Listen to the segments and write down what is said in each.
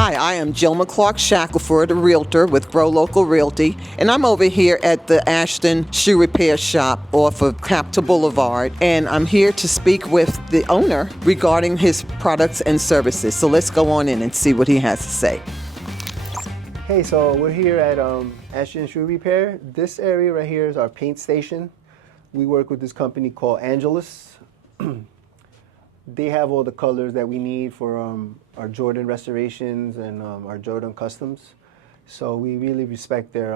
Hi, I am Jilma Clarke Shackleford, a realtor with Grow Local Realty, and I'm over here at the Ashton Shoe Repair shop off of Capital Blvd, and I'm here to speak with the owner regarding his products and services. So let's go on in and see what he has to say. Hey, so we're here at Ashton Shoe Repair. This area right here is our paint station. We work with this company called Angelus. They have all the colors that we need for our Jordan restorations and our Jordan customs. So we really respect their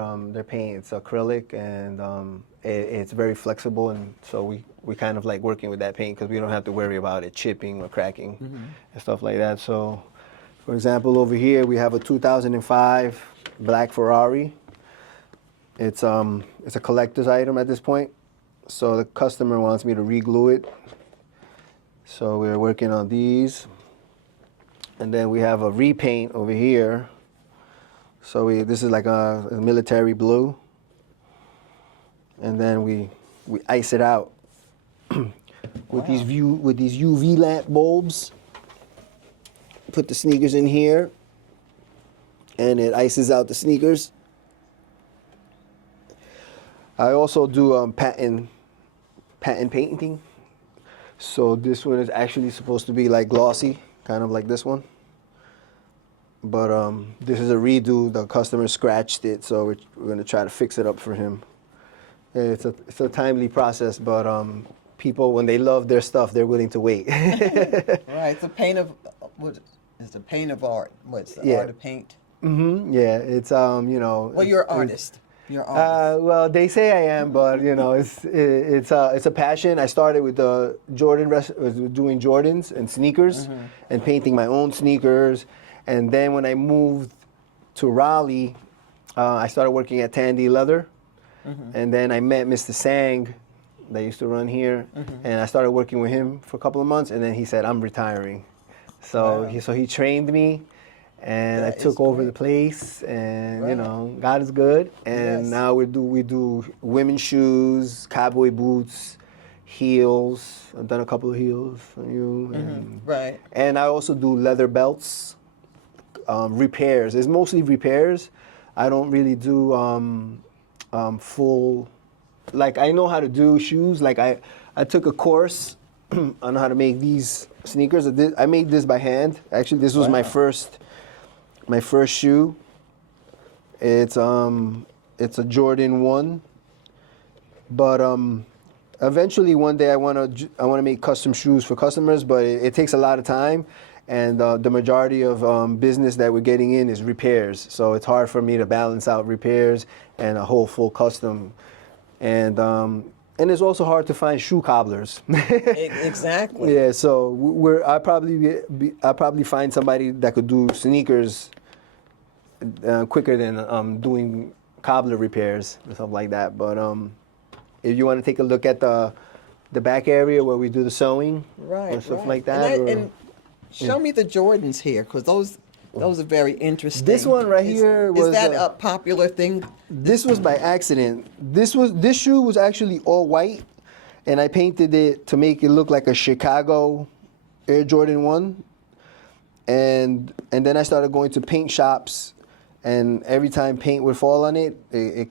paint. It's acrylic and it's very flexible, and so we kind of like working with that paint because we don't have to worry about it chipping or cracking and stuff like that. So, for example, over here we have a 2005 black Ferrari. It's a collector's item at this point. So the customer wants me to re-glue it. So we're working on these. And then we have a repaint over here. So this is like a military blue. And then we ice it out with these UV lamp bulbs. Put the sneakers in here, and it ices out the sneakers. I also do patent painting. So this one is actually supposed to be like glossy, kind of like this one. But this is a redo. The customer scratched it, so we're gonna try to fix it up for him. It's a timely process, but people, when they love their stuff, they're willing to wait. Right, it's a paint of what? It's a paint of art. What's the art of paint? Yeah, it's you know. Well, you're an artist. You're an artist. Well, they say I am, but you know, it's a passion. I started with the doing Jordans and sneakers, and painting my own sneakers. And then when I moved to Raleigh, I started working at Tandy Leather, and then I met Mr. Sang, that used to run here, and I started working with him for a couple of months, and then he said, "I'm retiring." So he trained me, and I took over the place, and you know, God is good. And now we do women's shoes, cowboy boots, heels. I've done a couple of heels on you. And, and I also do leather belts, repairs. It's mostly repairs. I don't really do full. Like, I know how to do shoes. Like I took a course on how to make these sneakers. I made this by hand. Actually, this was my first shoe. It's a Jordan 1. But eventually one day I want to make custom shoes for customers, but it takes a lot of time, and the majority of business that we're getting in is repairs. So it's hard for me to balance out repairs and a whole full custom. And it's also hard to find shoe cobblers. Exactly. Yeah, so I'll probably find somebody that could do sneakers quicker than doing cobbler repairs or something like that. But if you want to take a look at the back area where we do the sewing or stuff like that. And show me the Jordans here, because those are very interesting. This one right here was... Is that a popular thing? This was by accident. This shoe was actually all white, and I painted it to make it look like a Chicago Air Jordan 1. And then I started going to paint shops, and every time paint would fall on it, it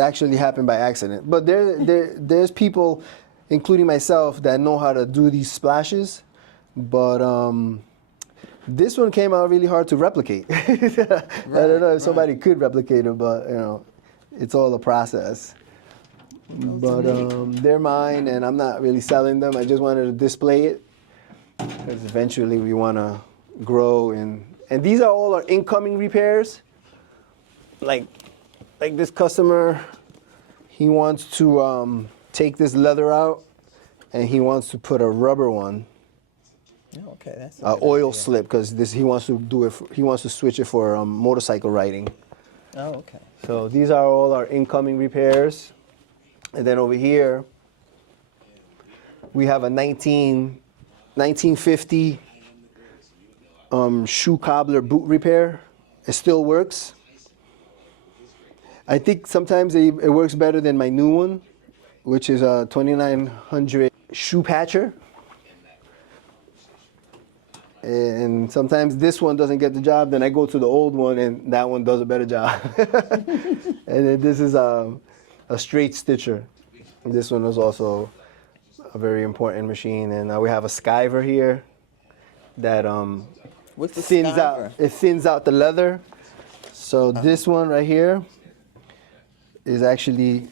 actually happened by accident. But there's people, including myself, that know how to do these splashes, but this one came out really hard to replicate. I don't know if somebody could replicate it, but you know, it's all a process. But they're mine, and I'm not really selling them. I just wanted to display it, because eventually we want to grow. And these are all our incoming repairs. Like this customer, he wants to take this leather out, and he wants to put a rubber one. Oh, okay, that's oil slip, because he wants to do it. He wants to switch it for motorcycle riding. Oh, okay. So these are all our incoming repairs, and then over here we have a 1950 shoe cobbler boot repair. It still works. I think sometimes it works better than my new one, which is a 2900 shoe patcher. And sometimes this one doesn't get the job, then I go to the old one and that one does a better job. And then this is a straight stitcher. This one is also a very important machine. And we have a skiver here that What's the thins skiver? out. It thins out the leather. So this one right here is actually,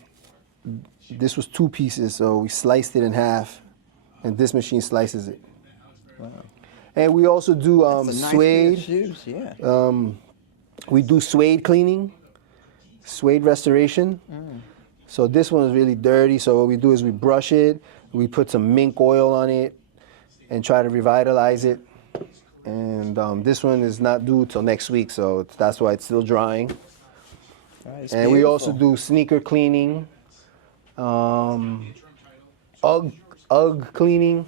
this was 2 pieces, so we sliced it in half, and this machine slices it. Wow. And we also do That's a nice suede. pair of shoes, yeah. We do suede cleaning, suede restoration. So this one is really dirty, so what we do is we brush it, we put some mink oil on it, and try to revitalize it. And this one is not due till next week, so that's why it's still drying. Right, And we also do sneaker cleaning, UGG cleaning,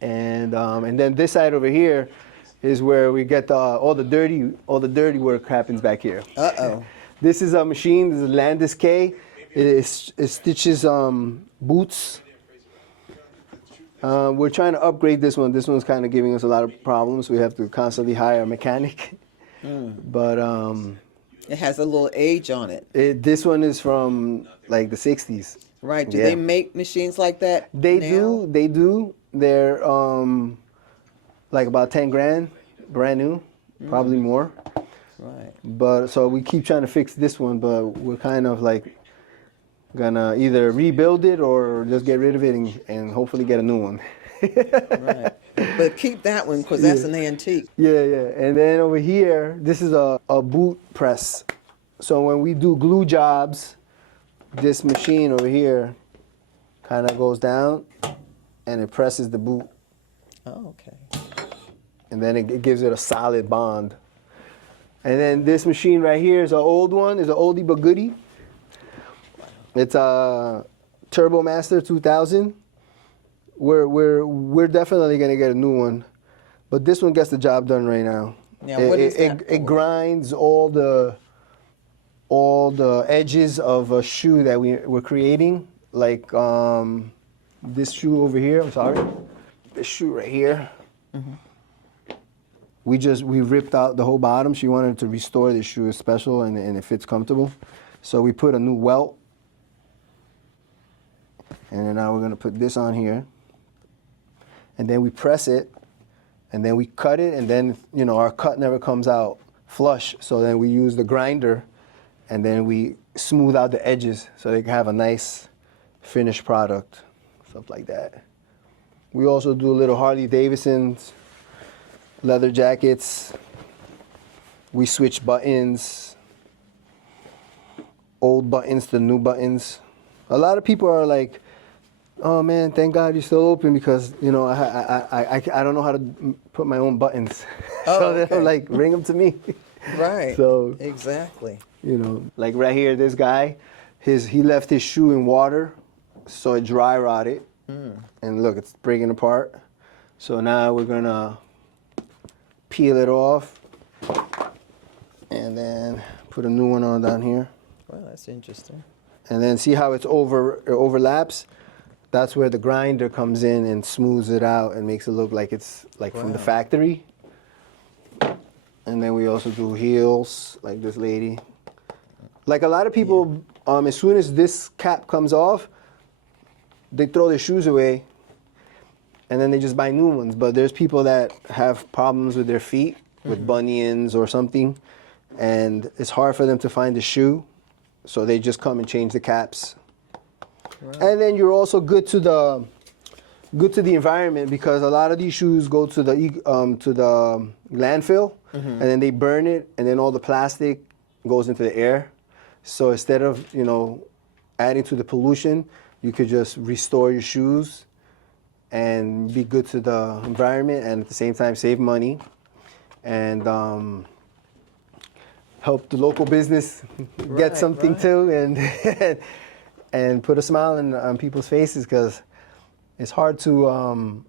and then this side over here is where we get all the dirty work happens back here. Uh-oh. This is a machine. This is a Landis K. It stitches boots. We're trying to upgrade this one. This one's kind of giving us a lot of problems. We have to constantly hire a mechanic. But it has a little age on it. This one is from like the 60s. Right. Do Yeah. they make machines like that They now? do. They're like about 10 grand, brand new, probably more. Right. But so we keep trying to fix this one, but we're kind of like gonna either rebuild it or just get rid of it and hopefully get a new one. Right. But keep that one because that's an antique. Yeah. And then over here, this is a boot press. So when we do glue jobs, this machine over here kind of goes down and it presses the boot. Oh, okay. And then it gives it a solid bond. And then this machine right here is an old one. It's an oldie but goodie. It's a TurboMaster 2000. We're definitely gonna get a new one, but this one gets the job done right now. Now, what is that It for? grinds all the edges of a shoe that we're creating, like this shoe over here. I'm sorry, this shoe right here. We ripped out the whole bottom. She wanted to restore the shoe. It's special and it fits comfortable. So we put a new welt. And then now we're gonna put this on here. And then we press it and then we cut it, and then our cut never comes out flush. So then we use the grinder and then we smooth out the edges so they can have a nice finished product, stuff like that. We also do little Harley Davidsons, leather jackets. We switch buttons, old buttons to new buttons. A lot of people are like, "Oh man, thank God you're still open because I don't know how to put my own buttons." Oh, so okay. they're like, "Bring them to me." Right. So exactly. like right here, this guy, he left his shoe in water, so it dry rotted, and look, it's breaking apart. So now we're gonna peel it off, and then put a new one on down here. Well, that's interesting. And then see how it overlaps? That's where the grinder comes in and smooths it out and makes it look like it's like from the Wow. factory. And then we also do heels, like this lady. Like a lot of people, as soon as this cap comes off, they throw their shoes away and then they just buy new ones. But there's people that have problems with their feet, with bunions or something, and it's hard for them to find the shoe. So they just come and change the caps. Right. And then you're also good to the environment because a lot of these shoes go to the landfill, and then they burn it, and then all the plastic goes into the air. So instead of adding to the pollution, you could just restore your shoes and be good to the environment, and at the same time save money and help the local business get Right, something right. too, and put a smile on people's faces because it's hard to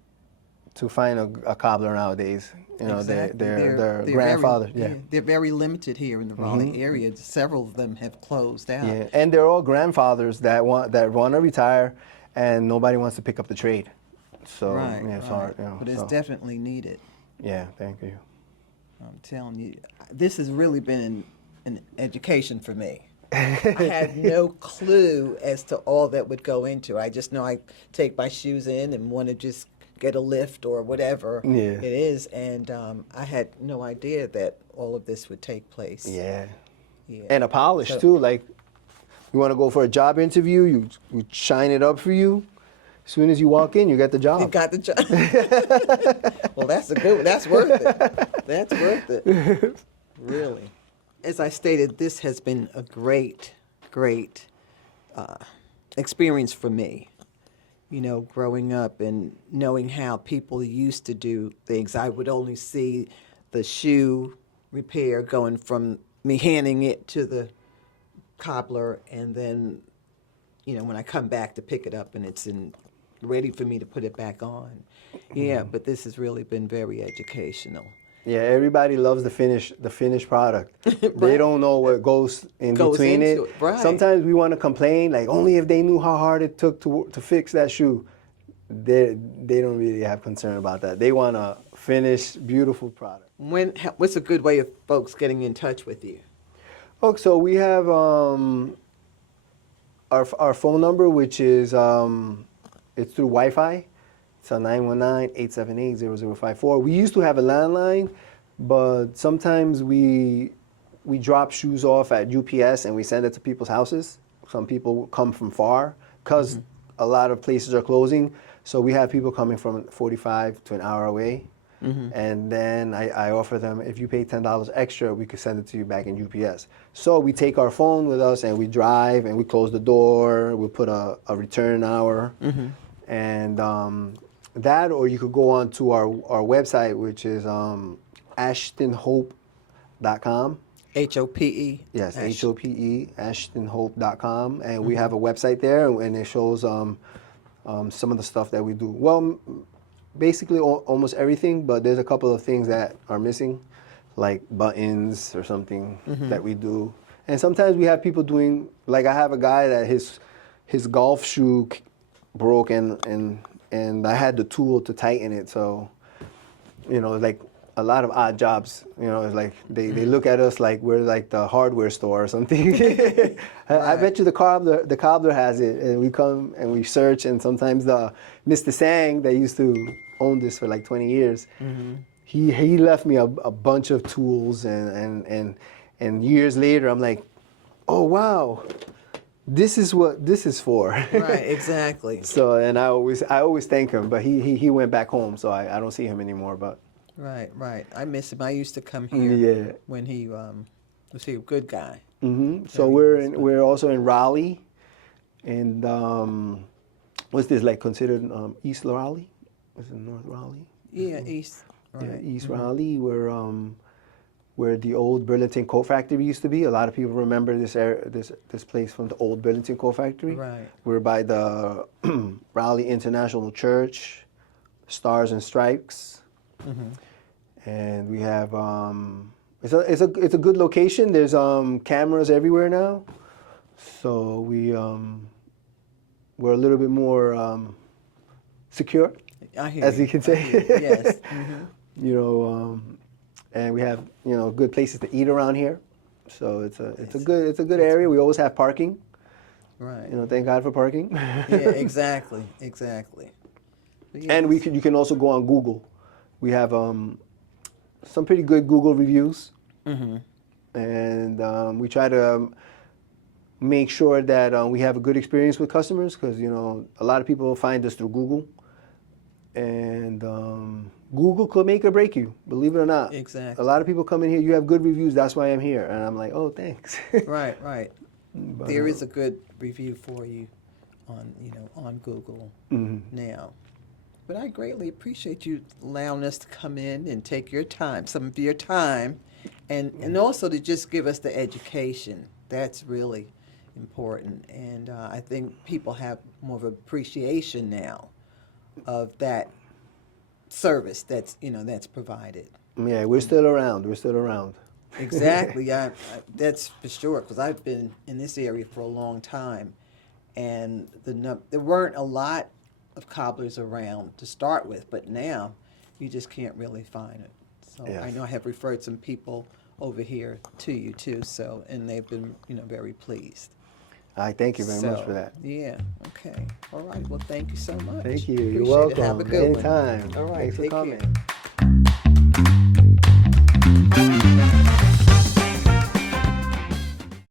find a cobbler nowadays. Exactly. They're They're grandfathers. very, they're very limited here in the Raleigh area. Several of them have closed out. Yeah, and they're all grandfathers that want to retire, and nobody wants to pick up the trade. So Right. yeah, it's right. hard. But it's so. definitely needed. Yeah, thank you. I'm telling you, this has really been an education for me. I had no clue as to all that would go into. I just know I take my shoes in and want to just get a lift or whatever Yeah. it is, and I had no idea that all of this would take place. Yeah. Yeah. And a polish So- too. Like, you want to go for a job interview, you shine it up for you. As soon as you walk in, you get the job. You got the job. Well, that's a good one. That's worth it. That's worth it. Really. As I stated, this has been a great experience for me. You know, growing up and knowing how people used to do things. I would only see the shoe repair going from me handing it to the cobbler, and then, you know, when I come back to pick it up and it's ready for me to put it back on. Yeah, but this has really been very educational. Yeah, everybody loves the finished product. Right. They don't know what goes between into it. it, right. Sometimes we want to complain, like, only if they knew how hard it took to fix that shoe. They don't really have concern about that. They want a finished, beautiful product. What's a good way of folks getting in touch with you? Oh, so we have our phone number, which is it's through Wi-Fi. It's a 919-878-0054. We used to have a landline, but sometimes we drop shoes off at UPS and we send it to people's houses. Some people come from far because a lot of places are closing. So we have people coming from 45 to an hour away. And then I offer them, if you pay $10 extra, we could send it to you back in UPS. So we take our phone with us and we drive and we close the door. We'll put a return hour. And that, or you could go on to our website, which is ashtonhope.com. HOPE? Yes, HOPE, ashtonhope.com. And we have a website there, and it shows some of the stuff that we do. Well, basically almost everything, but there's a couple of things that are missing, like buttons or something that we do. And sometimes we have people doing, like I have a guy that his golf shoe broke and I had the tool to tighten it. So, you know, like a lot of odd jobs, you know, it's like they look at us like we're like the hardware store or something. I bet you the cobbler has it, and we come and we search, and sometimes the Mr. Sang that used to own this for like 20 years, he left me a bunch of tools, and years later I'm like, oh wow, this is what this is for. Right, exactly. So, and I always thank him, but he went back home, so I don't see him anymore. But Right. I miss him. I used to come here when he was a good guy. So we're also in Raleigh, and what's this, like considered East Raleigh? Is it North Raleigh? Yeah, East. Right. Yeah, East Raleigh, where the old Burlington Coat Factory used to be. A lot of people remember this place from the old Burlington Coat Factory. Right. We're by the Raleigh International Church, Stars and Stripes, and we have it's a good location. There's cameras everywhere now, so we're a little bit more secure, as you can say. Yes. You know, and we have, you know, good places to eat around here. So it's a good area. We always have parking. Right. You know, thank God for parking. Yeah, exactly. But yes. And you can also go on Google. We have some pretty good Google reviews. And we try to make sure that we have a good experience with customers, because, you know, a lot of people find us through Google. And Google could make or break you, believe it or not. Exactly. A lot of people come in here, you have good reviews, that's why I'm here. And I'm like, oh, thanks. Right. But, There is a good review for you on Google now. But I greatly appreciate you allowing us to come in and take some of your time, and also to just give us the education. That's really important. And I think people have more of an appreciation now of that service that's provided. Yeah, we're still around. Exactly. That's for sure, because I've been in this area for a long time, and there weren't a lot of cobblers around to start with, but now you just can't really find it. So Yes. I know I have referred some people over here to you too, so, and they've been, very pleased. I thank you very much for that. Yeah, okay. All right, well, thank you so much. Thank you. You're Appreciate it. welcome. Have a good one. Anytime. All right, Thanks for take coming. care.